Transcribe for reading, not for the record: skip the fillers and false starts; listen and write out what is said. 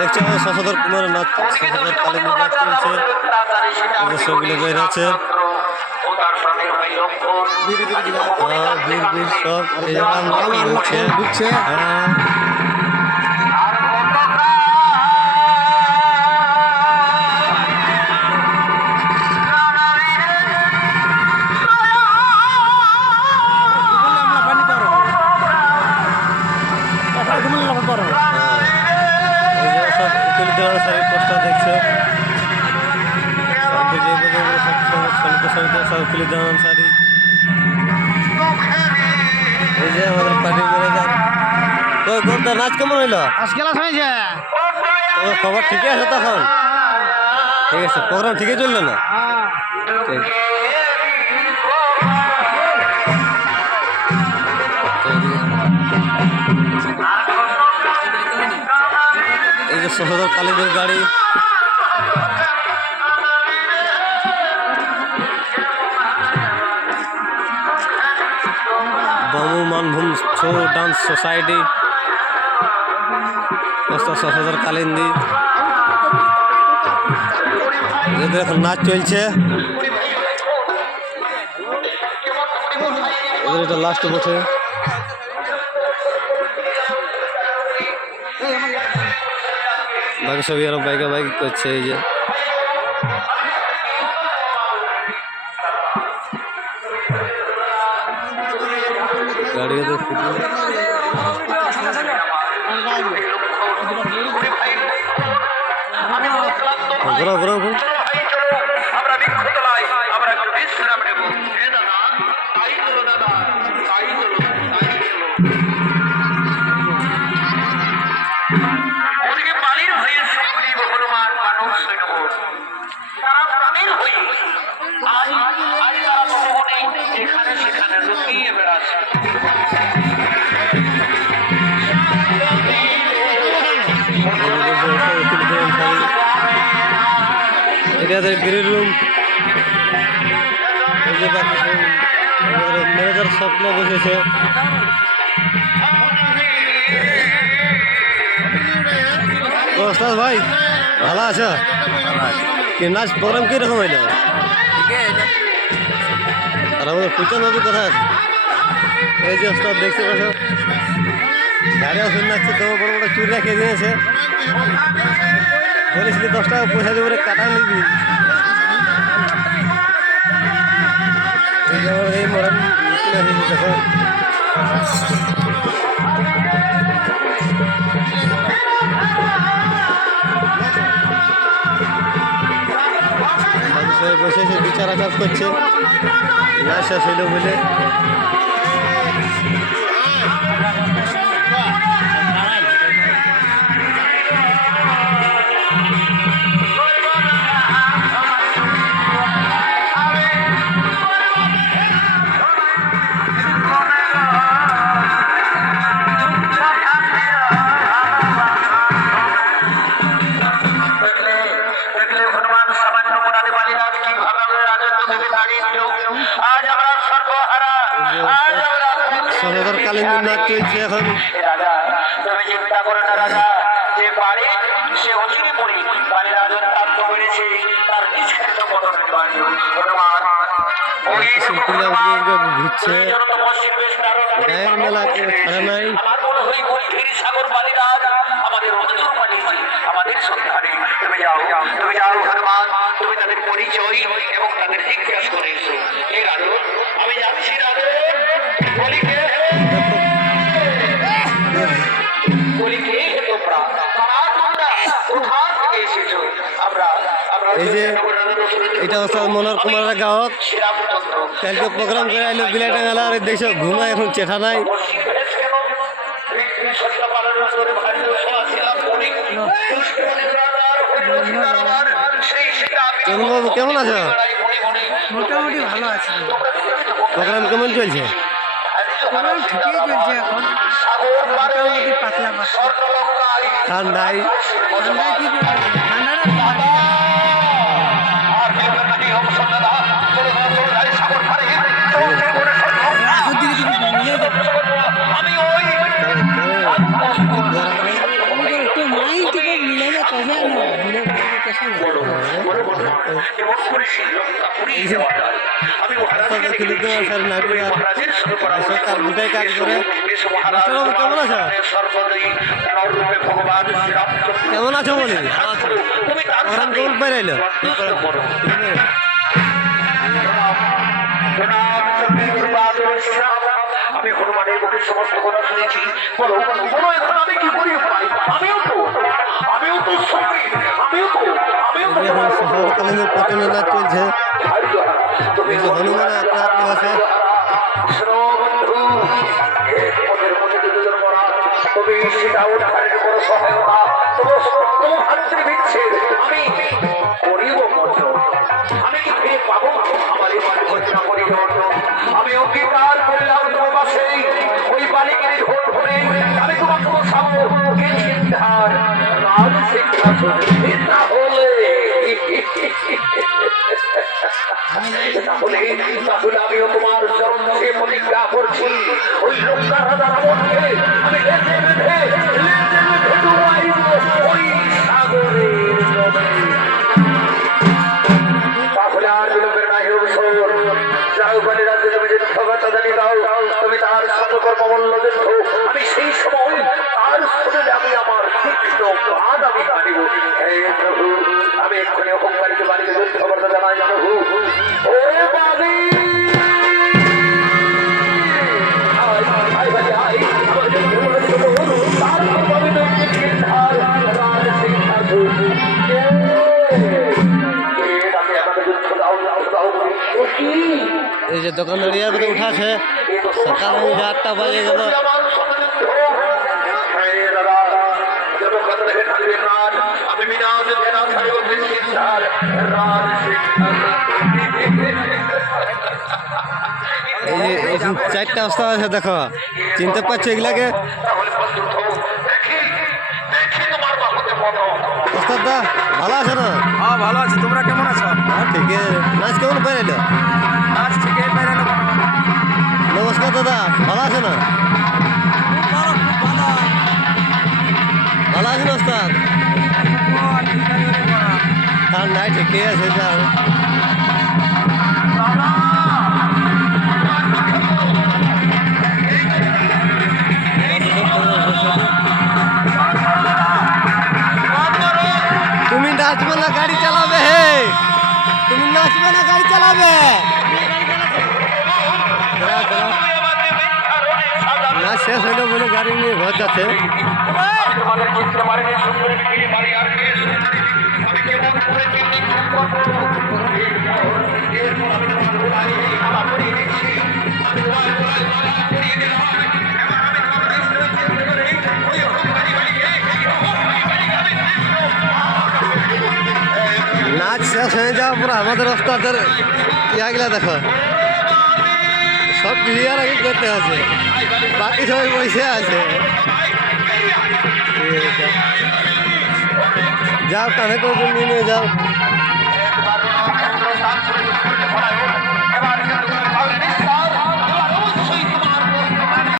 দেখছো শশধর কুমার নাচ, শশধর কালীন নাচ চলছে, সবগুলো বের আছে বীর বীর সব ঢুকছে। হ্যাঁ শাড়ির পোস্টার দেখছো, জামান শাড়ি। এই যে আমাদের পার্টির ম্যানেজার। তো গোলটা নাচ কেমন হইলো? তোমার খবর ঠিকই আছে তখন? ঠিক আছে, প্রোগ্রাম ঠিকই চললো না? ঠিক। এই যে শশধর কালীদের গাড়ি। বামু মানভূম ছৌ ডান্স সোসাইটি, শশধর কালিন্দি। এদের এখন নাচ চলছে, এদের এটা লাস্ট বছর। বাকি সবই আরো বাইকে বাইক করছে। এই যে গাড়ি ঘোরা ঘোরা এটা গ্রিল রুম। ম্যানেজার স্বপ্ন বসেছে। ওস্তাদ ভাই ভালো আছো? কি নাচ প্রোগ্রাম কিরকম হইল? আর আমাদের পুচান বাবু কোথায় আছে? এই যে ওস্তাদ দেখতে পাচ্ছ, গাড়িও শুনে আসছে, তোমার বড় বড় চুরি রেখে দিয়েছে। বলেছিলি 10 টাকা পয়সা দিয়ে কাটা নিবি। এই মডেল দেখো, বসে বিচার আচার করছে না শেষ হইল বলে। শশধর কালীন নাচ চলছে এখন। ঘুরছে গায়ের মেলা কেউ ছাড়া নাই। তুমি তাদের পরিচয় এবং তাদের জিজ্ঞাসা করে এসো। আমি যাচ্ছি এই যে এটা ওস্তাদ মনোহর কুমারের গায়ক, কালকে প্রোগ্রাম করে আইলো বিলাইটাঙ্গালা। আর দেখছো ঘুমায় এখন চেঠা নাই। চন্দ্রবাবু কেমন আছো? মোটামুটি ভালো আছে। প্রোগ্রাম কেমন চলছে? প্রোগ্রাম ঠিকই চলছে এখন, মোটামুটি পাতলা পাতলা। ঠান্ডায় ঠান্ডায় কি ঠান্ডাটা বলো বলো বলো কেমন করে সেই লঙ্কা পুড়িয়ে দেওয়া যায়? আমি মহারাজকে ডেকে দিচ্ছি। তুমি মহারাজের সঙ্গে পরামর্শ করো। দুটাই কাজ করে। এসো মহারাজ, মাস্টারবাবু কেমন আছো? সর্বদাই নররূপে ভগবান শ্রীরামচন্দ্র কেমন আছো বলি? তুমি তার ওরাম সাথে কেমন বেরাইলো? যুদ্ধ করো। আমি হনুমানের মুখে সমস্ত কথা শুনেছি। বলো বলো এখন আমি কি করি ভাই? আমিও তো সঙ্গী, আমিও তো এখন শহরকালীন প্রচন্ড নাচ চলছে। তুমি এই যে হনুমান আপনা আপনি আছে। তুমি সেটা উদ্ধারের কোনো সহায়তা তোমার ভারতের বিচ্ছেদ আমি করিব মতো। আমি কি ফিরে পাবো আমার এই ঘটনা পরিবর্ত? আমি অঙ্গীকার করলাম তোমার পাশে ওই বালিকের ঢোল ধরে আমি তোমাকে বসাবো চিন্তার রাজ সিংহাসন। তাহলে তাহলে আমিও তোমার চরণ ধরে প্রতিজ্ঞা করছি ওই লঙ্কা রাজা রাবণকে আমি লেজে বেঁধে ডুবাইব ওই সাগরের জলে। তাহলে আর বিলম্বের নাই অবসর। যাও বলে রাজ্যে তুমি যদি খবরটা জানিয়ে দাও তুমি তার সতর্ক মূল্য দেখো। আমি সেই সময় তার শরীরে আমি আমার তীক্ষ্ণ বাদ আমি আনিব। হে প্রভু, আমি এক্ষুনি অহংকারীকে বাড়িতে যদি খবরটা জানাই প্রভু। ও বাড়ি এই যে দোকানদারিয়ার মধ্যে উঠাছে সকাল হয়ে 8টা বাজে গেল। এই যে 4টা অবস্থা আছে দেখো, চিনতে পারছো এগুলাকে? ওস্তাদ দা ভালো আছে না? হ্যাঁ ভালো আছি, তোমরা কেমন আছো? হ্যাঁ ঠিক আছে। নাচ কেমন বেরাইলো? আজ ঠিকই বেরালো। নমস্কার দাদা, ভালো আছে না? ভালো আছে না ওস্তাদ? তার নাই ঠিকই আছে যাও। তুমি নাচবে না গাড়ি চালাবে? হে তুমি নাচবে না গাড়ি চালাবে? না শেষ হইলো বলে গাড়ি নিয়ে ঘর যাচ্ছে। নাচ শেষ হয়ে যাওয়ার পর আমাদের ওস্তাদের ইয়াগুলা দেখো, সব ক্লিয়ার আগে করতে আছে, বাকি সবাই বসে আছে। যাও কানে করে নিয়ে যাও।